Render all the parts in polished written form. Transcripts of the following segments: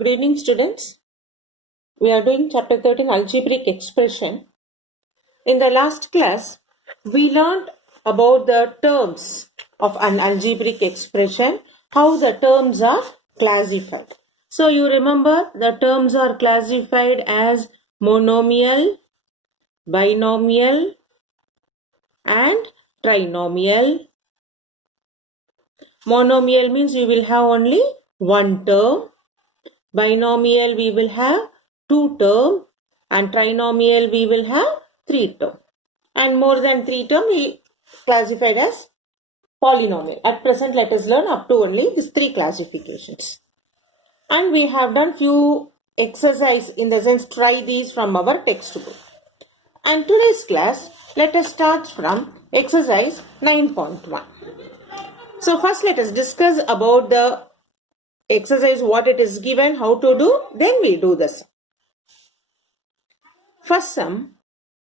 Good evening, students. We are doing chapter 13, algebraic expression. In the last class, we learned about the terms of an algebraic expression, how the terms are classified. So you remember the terms are classified as monomial, binomial, and trinomial. Monomial means you will have only one term. Binomial we will have two term, and trinomial we will have three term, and more than three term we classified as polynomial. At present let us learn up to only these three classifications, and we have done few exercise, in the sense try these from our textbook. And today's class, let us start from exercise 9.1. So first let us discuss about the exercise, what it is given, how to do, then we do the sum. First sum,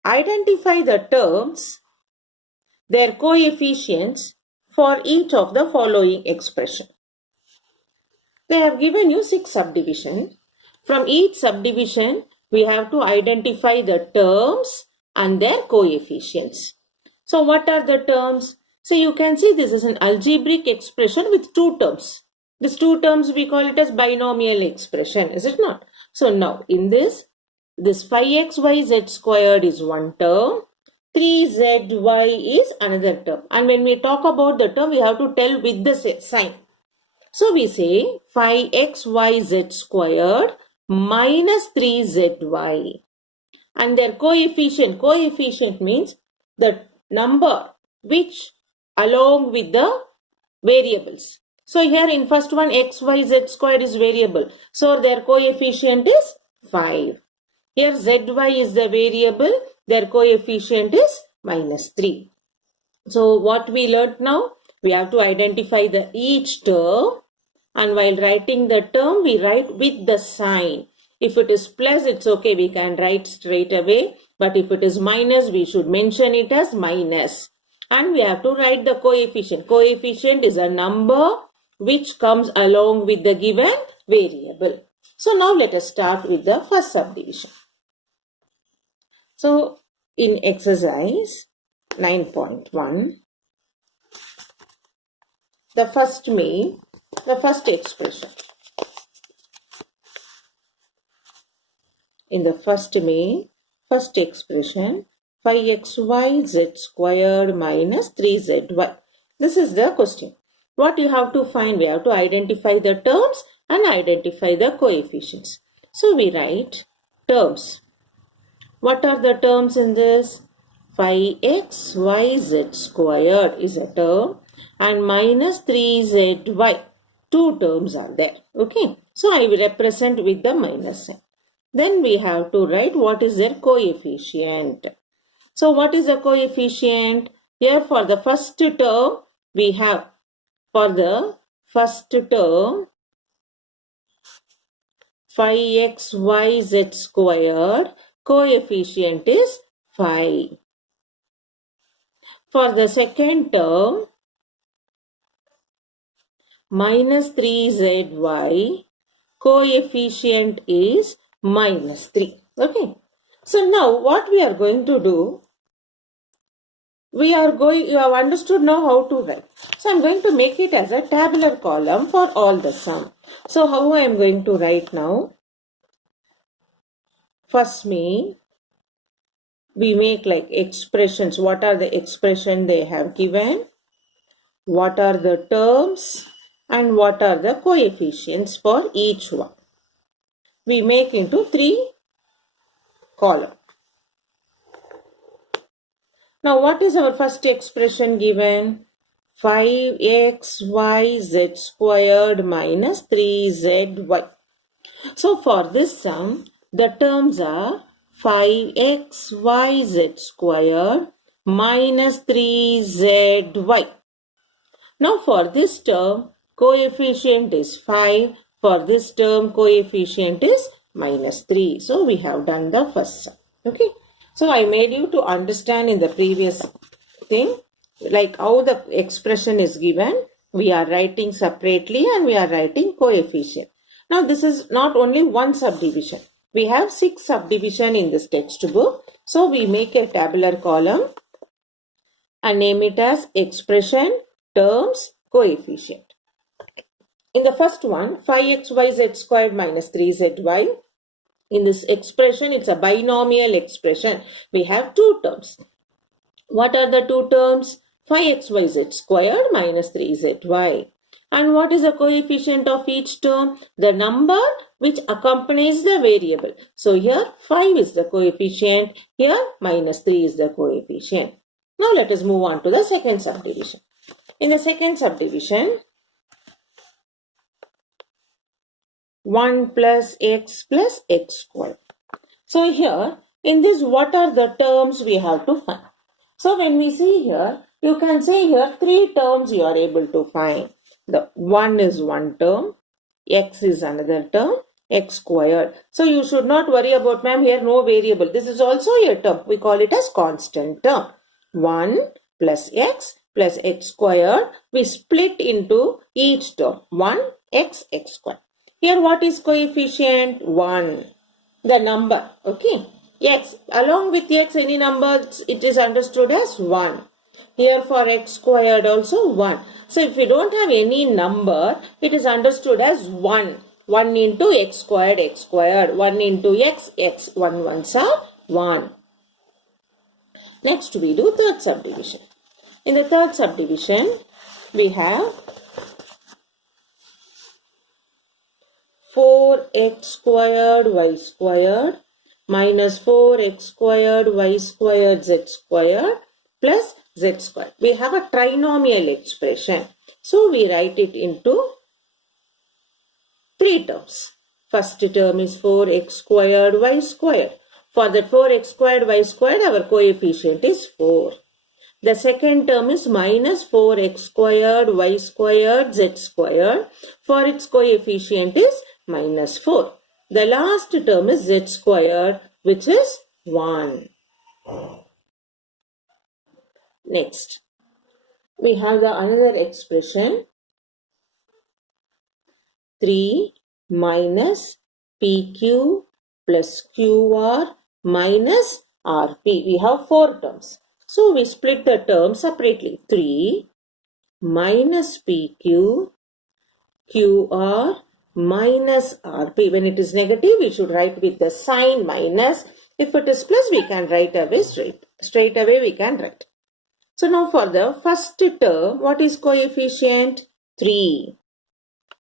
identify the terms, their coefficients for each of the following expression. They have given you 6 subdivisions. From each subdivision, we have to identify the terms and their coefficients. So what are the terms? So you can see this is an algebraic expression with two terms. These two terms we call it as binomial expression, is it not? So now in this 5xyz squared is one term, 3zy is another term. And when we talk about the term, we have to tell with the sign. So we say 5xyz squared minus 3zy. And their coefficient means the number which along with the variables. So here in first one xyz squared is variable. So their coefficient is 5. Here zy is the variable. Their coefficient is minus 3. So what we learnt now? We have to identify the each term. And while writing the term, we write with the sign. If it is plus, it's okay. We can write straight away. But if it is minus, we should mention it as minus. And we have to write the coefficient. Coefficient is a number which comes along with the given variable. So now let us start with the first subdivision. So in exercise 9.1, the first expression. In the first expression, 5xyz squared minus 3zy. This is the question. What you have to find? We have to identify the terms and identify the coefficients. So we write terms. What are the terms in this? 5xyz squared is a term and minus 3zy. Two terms are there. Okay. So I will represent with the minus sign. Then we have to write what is their coefficient. So what is the coefficient? Here for the first term, we have for the first term 5xyz squared, coefficient is 5. For the second term, minus 3zy, coefficient is minus 3. Okay. So now what we are going to do, you have understood now how to write. So I am going to make it as a tabular column for all the sum. So how I am going to write now? First we make like expressions. What are the expression they have given? What are the terms? And what are the coefficients for each one? We make into 3 columns. Now what is our first expression given? 5xyz squared minus 3zy. So for this sum, the terms are 5xyz squared minus 3zy. Now for this term, coefficient is 5. For this term, coefficient is minus 3. So we have done the first sum. Okay. So I made you to understand in the previous thing, like how the expression is given. We are writing separately and we are writing coefficient. Now this is not only one subdivision. We have 6 subdivision in this textbook. So we make a tabular column and name it as expression, terms, coefficient. In the first one, 5xyz squared minus 3zy. In this expression, it's a binomial expression. We have two terms. What are the two terms? 5xyz squared minus 3zy. And what is the coefficient of each term? The number which accompanies the variable. So here 5 is the coefficient. Here minus 3 is the coefficient. Now let us move on to the second subdivision. In the second subdivision, 1 plus x squared. So here, in this, what are the terms we have to find? So when we see here, you can say here 3 terms you are able to find. The 1 is one term, x is another term, x squared. So you should not worry about, ma'am, here no variable. This is also a term. We call it as constant term. 1 plus x squared. We split into each term. 1 x squared. Here what is coefficient? 1. The number. Okay. X. Along with x, any number, it is understood as 1. Here for x squared also 1. So if we don't have any number, it is understood as 1. 1 into x squared. 1 into x. 1 ones are 1. Next we do third subdivision. In the third subdivision, we have 4x squared y squared minus 4x squared y squared z squared plus z squared. We have a trinomial expression. So we write it into 3 terms. First term is 4x squared y squared. For that 4x squared y squared, our coefficient is 4. The second term is minus 4x squared y squared z squared. For its coefficient is minus 4. The last term is z squared, which is 1. Next, we have the another expression 3 minus PQ plus QR minus RP. We have 4 terms. So we split the term separately. 3 minus PQ QR minus RP. When it is negative, we should write with the sign minus. If it is plus, we can write away straight away we can write. So now for the first term, what is coefficient? 3.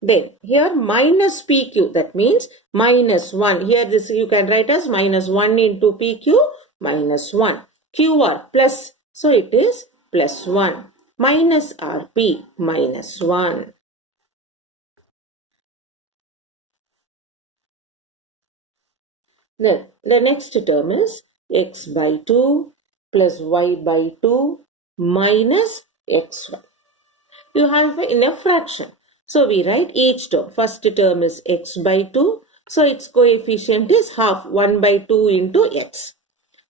Then here minus PQ, that means minus 1. Here this you can write as minus 1 into PQ minus 1. QR plus, so it is plus 1. Minus RP minus 1. Then the next term is x by 2 plus y by 2 minus xy. You have in a fraction. So we write each term. First term is x by 2. So its coefficient is half, 1 by 2 into x.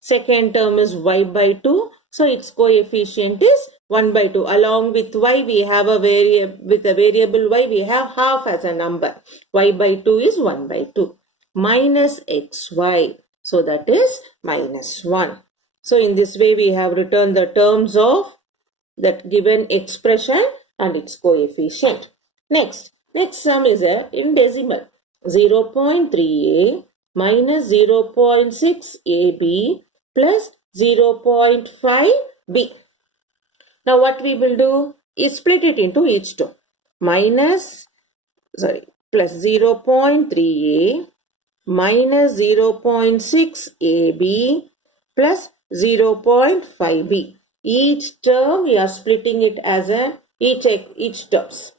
Second term is y by 2. So its coefficient is 1 by 2. Along with y, we have a variable y, we have half as a number. Y by 2 is 1 by 2. Minus xy. So that is minus 1. So in this way, we have written the terms of that given expression and its coefficient. Next sum is in decimal. 0.3a minus 0.6ab plus 0.5b. Now what we will do is split it into each term. Plus 0.3a minus 0.6ab plus 0.5b. Each term we are splitting it as each terms.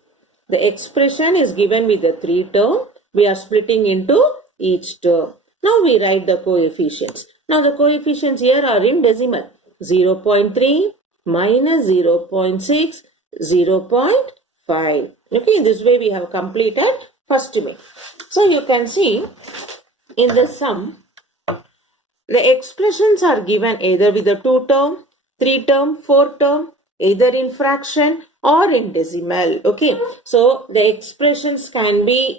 The expression is given with the 3 term. We are splitting into each term. Now we write the coefficients. Now the coefficients here are in decimal. 0.3 minus 0.6, 0.5. Okay, in this way we have completed first way. So you can see in the sum, the expressions are given either with the 2 term, 3 term, 4 term, either in fraction or in decimal. Okay, so the expressions can be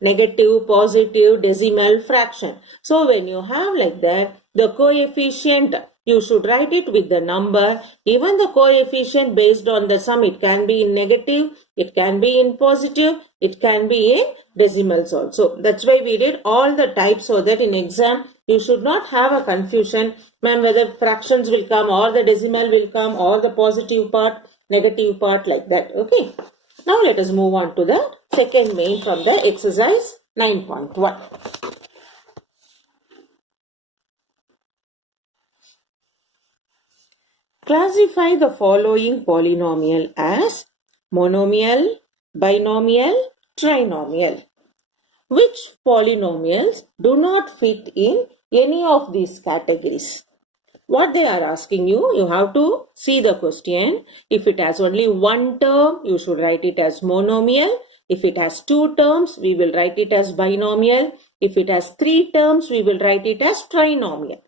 negative, positive, decimal, fraction. So when you have like that, the coefficient, you should write it with the number. Even the coefficient based on the sum, it can be in negative, it can be in positive, it can be in decimals also. That's why we did all the types, so that in exam you should not have a confusion, ma'am, whether fractions will come or the decimal will come or the positive part, negative part, like that. Okay. Now let us move on to the second main from the exercise 9.1. Classify the following polynomial as monomial, binomial, trinomial. Which polynomials do not fit in any of these categories? What they are asking you, you have to see the question. If it has only one term, you should write it as monomial. If it has two terms, we will write it as binomial. If it has three terms, we will write it as trinomial.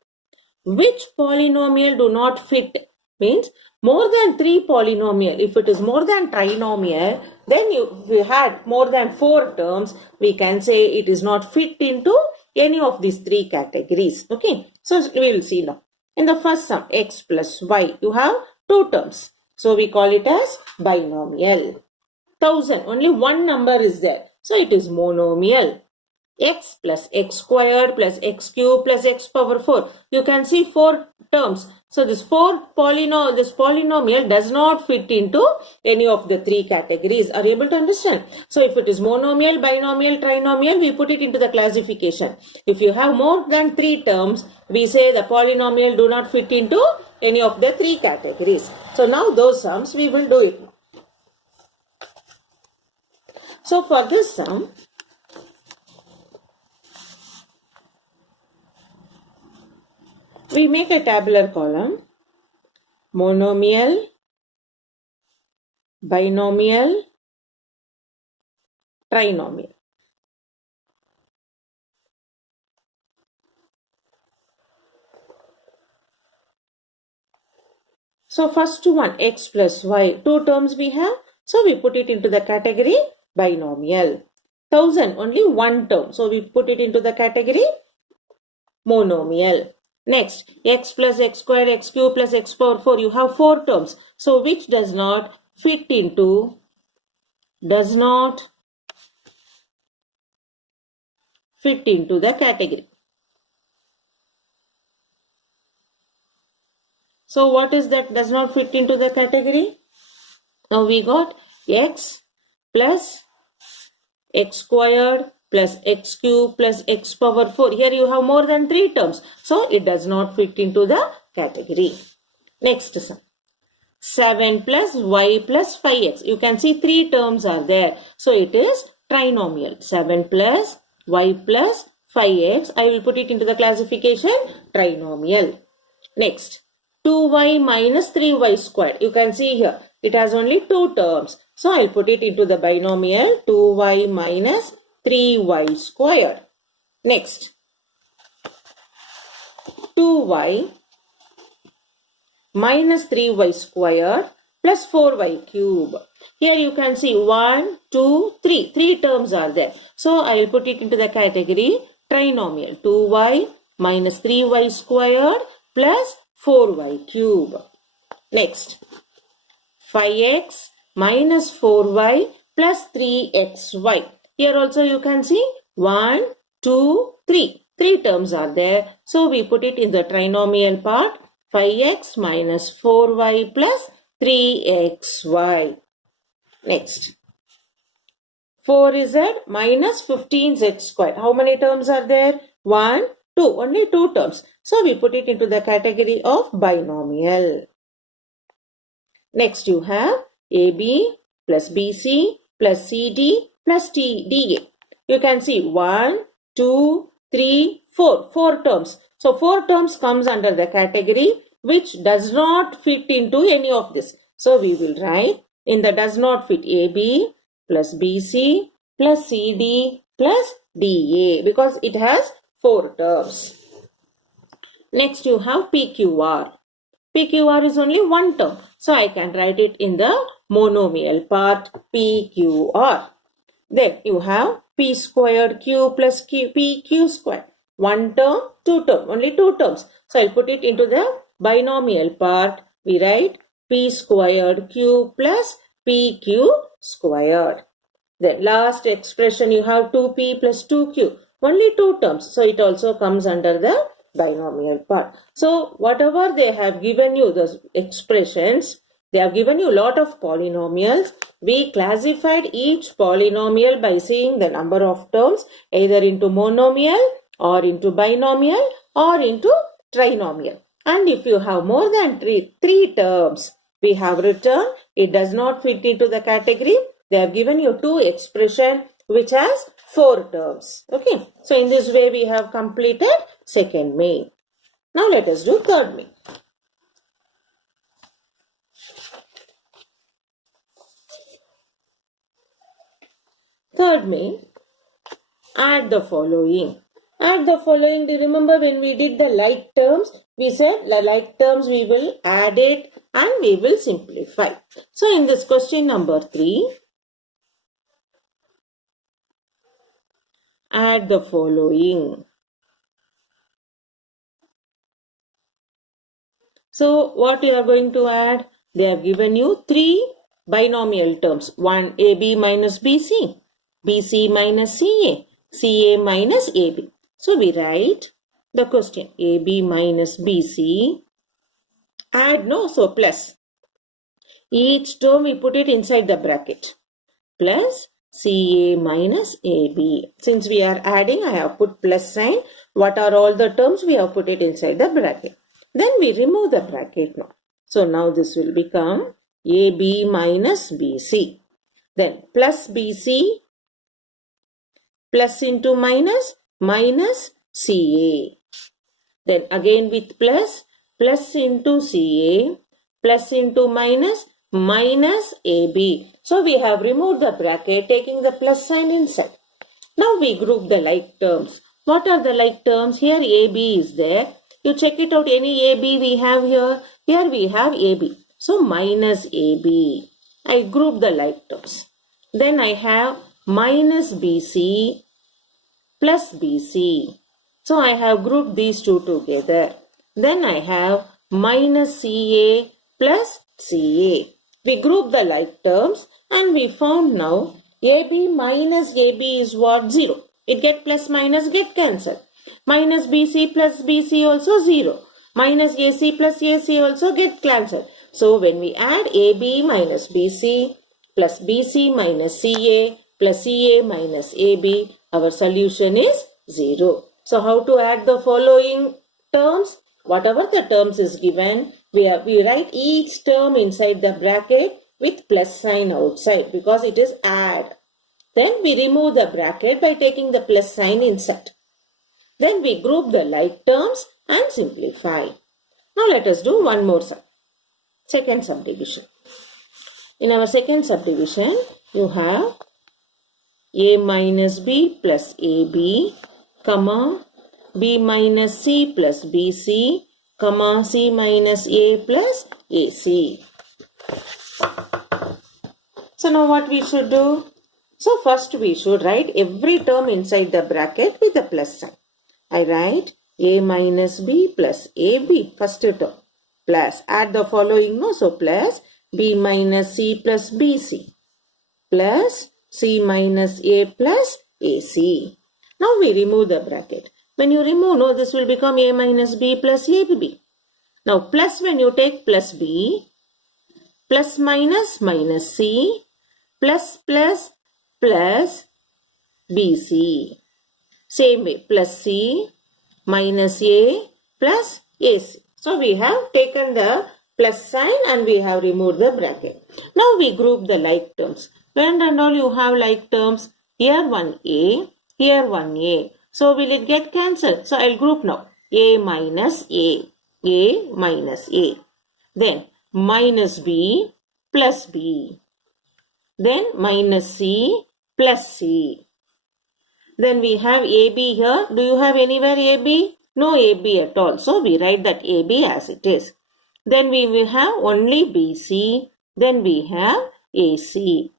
Which polynomial do not fit? Means more than three polynomial. If it is more than trinomial, then if we had more than four terms, we can say it is not fit into any of these three categories. Okay, so we will see now. In the first sum, x plus y, you have two terms. So we call it as binomial. 1000, only one number is there. So it is monomial. X plus x squared plus x cube plus x power 4. You can see four terms. So this polynomial does not fit into any of the three categories. Are you able to understand? So if it is monomial, binomial, trinomial, we put it into the classification. If you have more than three terms, we say the polynomial do not fit into any of the three categories. So now those sums we will do it. So for this sum, we make a tabular column, monomial, binomial, trinomial. So first one, x plus y, two terms we have. So we put it into the category binomial. 1000, only one term. So we put it into the category monomial. Next, x plus x squared, x cube plus x power 4. You have four terms. So which does not fit into the category. So what is that does not fit into the category? Now we got x plus x squared plus x cube plus x power 4. Here you have more than three terms. So it does not fit into the category. Next sum. 7 plus y plus 5x. You can see three terms are there. So it is trinomial. 7 plus y plus 5x. I will put it into the classification trinomial. Next. 2y minus 3y squared. You can see here. It has only two terms. So I'll put it into the binomial 2y minus 3y squared. Next, 2y minus 3y squared plus 4y cube. Here you can see 1, 2, 3. Three terms are there. So I'll put it into the category trinomial. 2y minus 3y squared plus 4y cube. Next, 5x minus 4y plus 3xy. Here also you can see 1, 2, 3. Three terms are there. So we put it in the trinomial part. 5x minus 4y plus 3xy. Next. 4z minus 15z squared. How many terms are there? 1, 2. Only two terms. So we put it into the category of binomial. Next you have AB plus BC plus CD plus DA. You can see 1, 2, 3, 4. Four terms. So four terms comes under the category which does not fit into any of this. So we will write in the does not fit AB plus BC plus CD plus DA because it has four terms. Next you have PQR. PQR is only one term. So I can write it in the monomial part PQR. Then you have p squared q plus pq squared. One term, two term, only two terms. So I'll put it into the binomial part. We write p squared q plus pq squared. The last expression you have 2p plus 2q. Only two terms. So it also comes under the binomial part. So whatever they have given you, those expressions, they have given you a lot of polynomials. We classified each polynomial by seeing the number of terms either into monomial or into binomial or into trinomial. And if you have more than three terms, we have written it does not fit into the category. They have given you two expression which has four terms. Okay. So in this way we have completed second main. Now let us do third main. Third main, add the following. Add the following. Do you remember when we did the like terms? We said the like terms we will add it and we will simplify. So in this question number 3, add the following. So what you are going to add? They have given you 3 binomial terms. One AB minus BC, BC minus CA, CA minus AB. So we write the question AB minus BC. Add no, so plus. Each term we put it inside the bracket. Plus CA minus AB. Since we are adding, I have put plus sign. What are all the terms? We have put it inside the bracket. Then we remove the bracket now. So now this will become AB minus BC. Then plus BC plus into minus, minus CA. Then again with plus, plus into CA, plus into minus, minus AB. So we have removed the bracket taking the plus sign inside. Now we group the like terms. What are the like terms? Here AB is there. You check it out, any AB we have here. Here we have AB. So minus AB. I group the like terms. Then I have minus BC plus BC. So I have grouped these two together. Then I have minus CA plus CA. We group the like terms and we found now AB minus AB is what? 0. It get plus minus get cancelled. Minus BC plus BC also 0. Minus AC plus AC also get cancelled. So when we add AB minus BC plus BC minus CA plus CA minus AB, our solution is 0. So how to add the following terms? Whatever the terms is given, we write each term inside the bracket with plus sign outside because it is add. Then we remove the bracket by taking the plus sign inside. Then we group the like terms and simplify. Now let us do one more second subdivision. In our second subdivision, you have A minus B plus AB, comma, B minus C plus BC, comma, C minus A plus AC. So now what we should do? So first we should write every term inside the bracket with a plus sign. I write A minus B plus AB, first term, plus, add the following, no, so plus B minus C plus BC, plus C minus A plus AC. Now we remove the bracket. When you remove, no, this will become A minus B plus AB. Now plus when you take plus B, plus minus minus C, plus plus plus BC. Same way, plus C minus A plus AC. So we have taken the plus sign and we have removed the bracket. Now we group the like terms. When and all you have like terms, here one A, here one A. So will it get cancelled? So I'll group now. A minus A, A minus A. Then minus B plus B. Then minus C plus C. Then we have AB here. Do you have anywhere AB? No AB at all. So we write that AB as it is. Then we will have only BC. Then we have AC.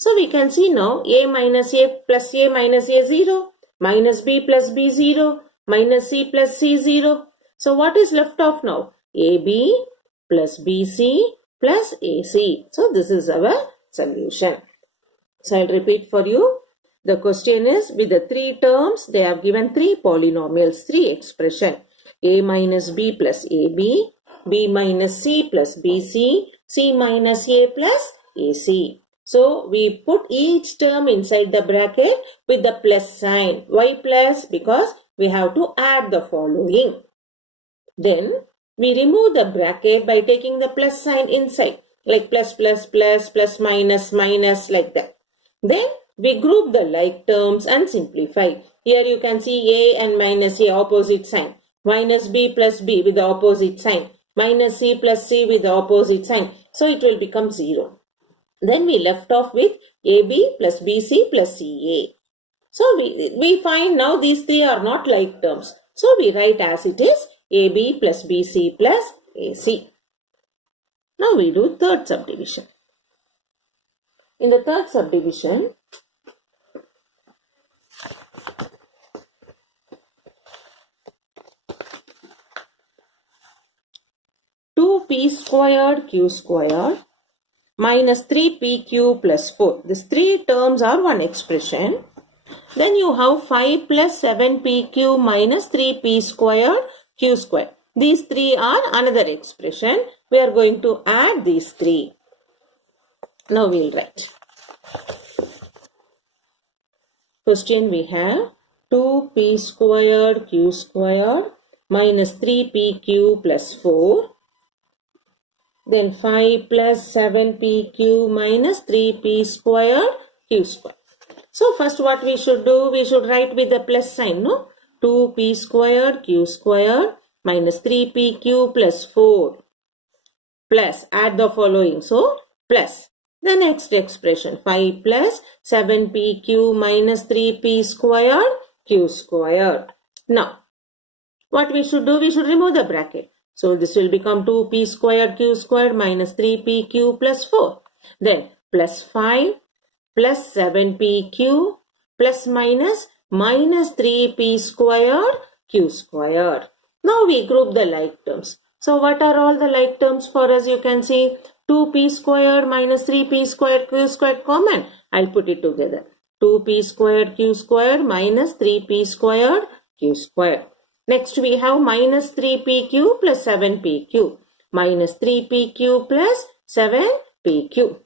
So we can see now a minus a plus a minus a 0, minus b plus b 0, minus c plus c 0. So what is left off now? ab plus bc plus ac. So this is our solution. So I'll repeat for you. The question is, with the three terms, they have given three polynomials, three expression. A minus b plus ab, b minus c plus bc, c minus a plus ac. So we put each term inside the bracket with the plus sign. Why plus? Because we have to add the following. Then we remove the bracket by taking the plus sign inside, like plus plus plus plus minus minus, like that. Then we group the like terms and simplify. Here you can see a and minus a opposite sign, minus b plus b with the opposite sign, minus c plus c with the opposite sign. So it will become 0. Then we left off with ab plus bc plus ca. So we find now these three are not like terms. So we write as it is ab plus bc plus ac. Now we do third subdivision. In the third subdivision, two p squared q squared minus 3pq plus 4. These three terms are one expression. Then you have 5 plus 7pq minus 3p squared q squared. These three are another expression. We are going to add these three. Now we will write. Question we have 2p squared q squared minus 3pq plus 4. Then 5 plus 7pq minus 3p squared q squared. So first what we should do, we should write with the plus sign, no? 2p squared q squared minus 3pq plus 4 plus add the following. So plus the next expression 5 plus 7pq minus 3p squared q squared. Now what we should do, we should remove the bracket. So this will become 2p squared q squared minus 3pq plus 4. Then plus 5 plus 7pq plus minus 3p squared q squared. Now we group the like terms. So what are all the like terms for us? You can see 2p squared minus 3p squared q squared common. I'll put it together. 2p squared q squared minus 3p squared q squared. Next we have minus 3pq plus 7pq minus 3pq plus 7pq.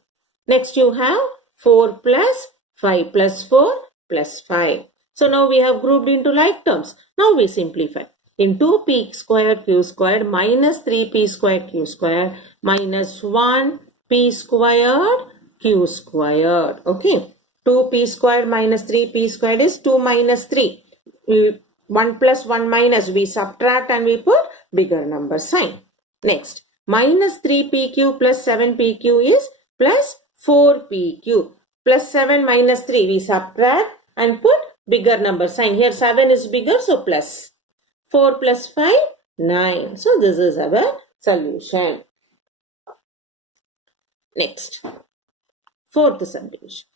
Next you have 4 plus 5 plus 4 plus 5. So now we have grouped into like terms. Now we simplify. In 2p squared q squared minus 3p squared q squared minus 1p squared q squared. Okay. 2p squared minus 3p squared is 2 minus 3. 1 plus 1 minus, we subtract and we put bigger number sign. Next, minus 3pq plus 7pq is plus 4pq. Plus 7 minus 3, we subtract and put bigger number sign. Here 7 is bigger, so plus. 4 plus 5, 9. So this is our solution. Next, fourth subdivision.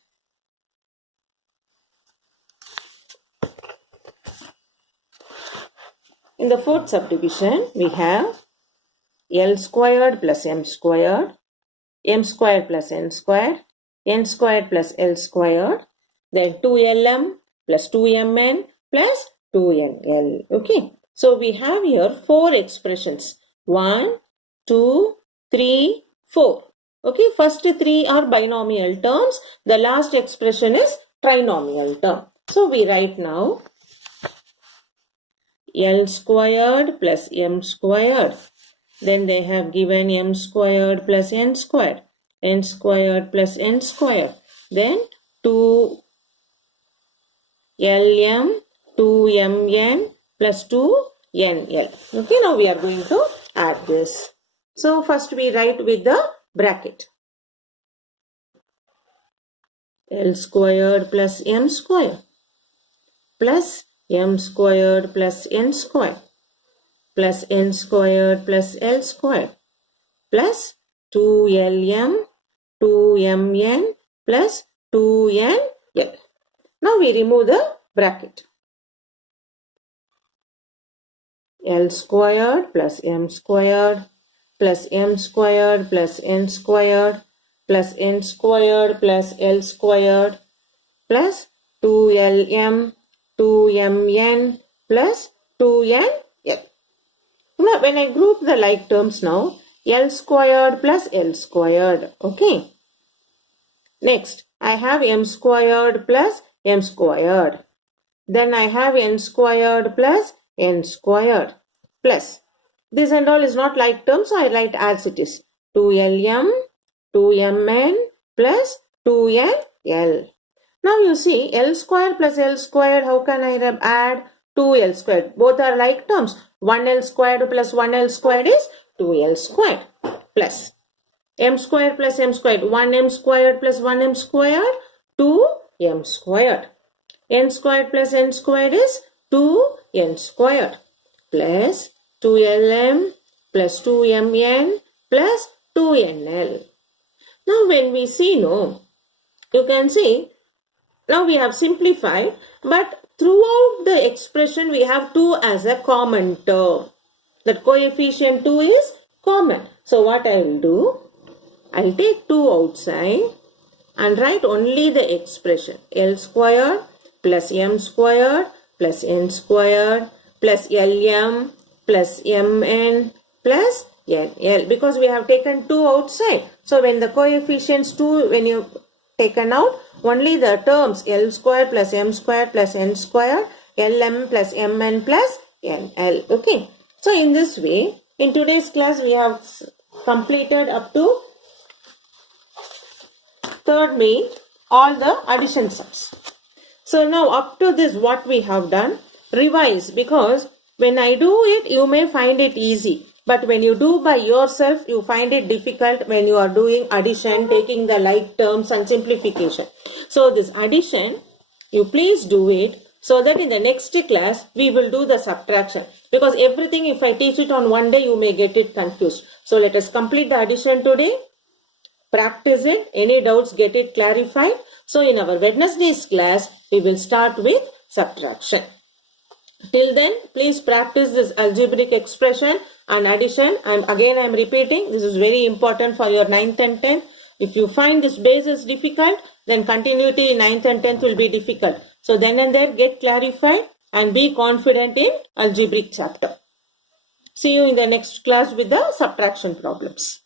In the fourth subdivision, we have L squared plus M squared plus N squared plus L squared, then 2LM plus 2MN plus 2NL. Okay. So we have here 4 expressions. 1, 2, 3, 4. Okay. First 3 are binomial terms. The last expression is trinomial term. So we write now L squared plus M squared. Then they have given M squared plus N squared. N squared plus N squared. Then 2LM, 2MN plus 2NL. Okay, now we are going to add this. So first we write with the bracket. L squared plus M squared plus M squared plus N squared plus N squared plus L squared plus 2LM, 2MN plus 2n L. Now we remove the bracket. L squared plus m squared plus m squared plus n squared plus n squared plus L squared plus 2lm 2mn plus 2n L. Now when I group the like terms now, L squared plus L squared. Okay. Next, I have m squared plus m squared. Then I have n squared plus n squared plus. This and all is not like term, so I write as it is. 2lm, 2mn plus 2nl. Now you see L squared plus L squared, how can I add 2L squared? Both are like terms. 1L squared plus 1L squared is 2L squared plus m squared plus m squared, 1m squared plus 1m squared, 2m squared. N squared plus n squared is 2n squared plus 2lm plus 2mn plus 2nl. Now when we see, no, you can see, now we have simplified, but throughout the expression we have 2 as a common term. That coefficient 2 is common. So what I will do, I will take 2 outside and write only the expression L squared plus m squared plus n squared plus lm plus mn plus nl, because we have taken 2 outside. So when the coefficients 2, when you taken out, only the terms L squared plus m squared plus n squared, lm plus mn plus nl. Okay. So in this way, in today's class we have completed up to third main, all the addition sums. So now up to this what we have done, revise, because when I do it you may find it easy, but when you do by yourself you find it difficult when you are doing addition, taking the like terms and simplification. So this addition, you please do it so that in the next class we will do the subtraction, because everything if I teach it on one day you may get it confused. So let us complete the addition today. Practice it. Any doubts, get it clarified. So in our Wednesday's class, we will start with subtraction. Till then, please practice this algebraic expression and addition. And again, I am repeating, this is very important for your 9th and 10th. If you find this basis difficult, then continuity in 9th and 10th will be difficult. So then and there, get clarified and be confident in algebraic chapter. See you in the next class with the subtraction problems.